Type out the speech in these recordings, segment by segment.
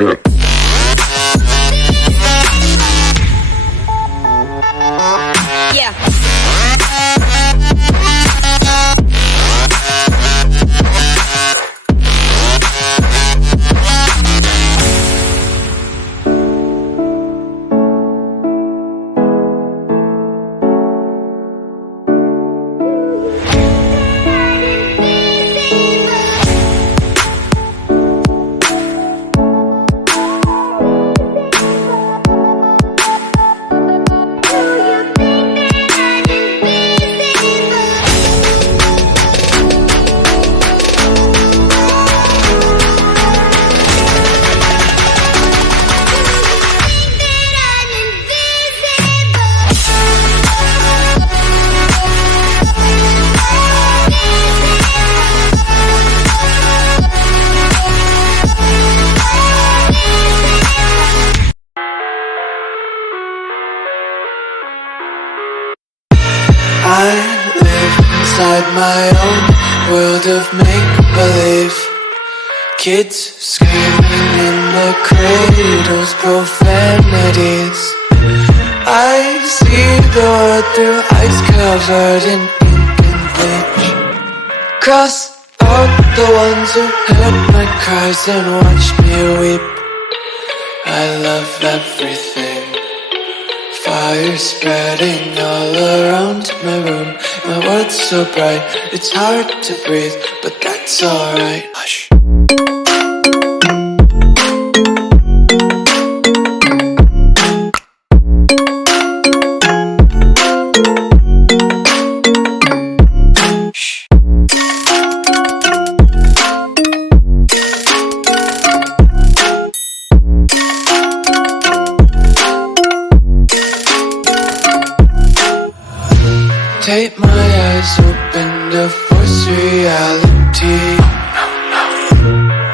Yeah. Yeah. I live inside my own world of make-believe. Kids screaming in the cradles, profanities. I see the world through ice covered in ink and bleach. Cross out the ones who heard my cries and watched me weep. I love everything. Fire spreading all around my room. My world's so bright, it's hard to breathe, but that's alright. Hush. Tape my eyes open to force reality.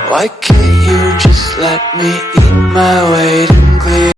Why can't you just let me eat my weight in clear?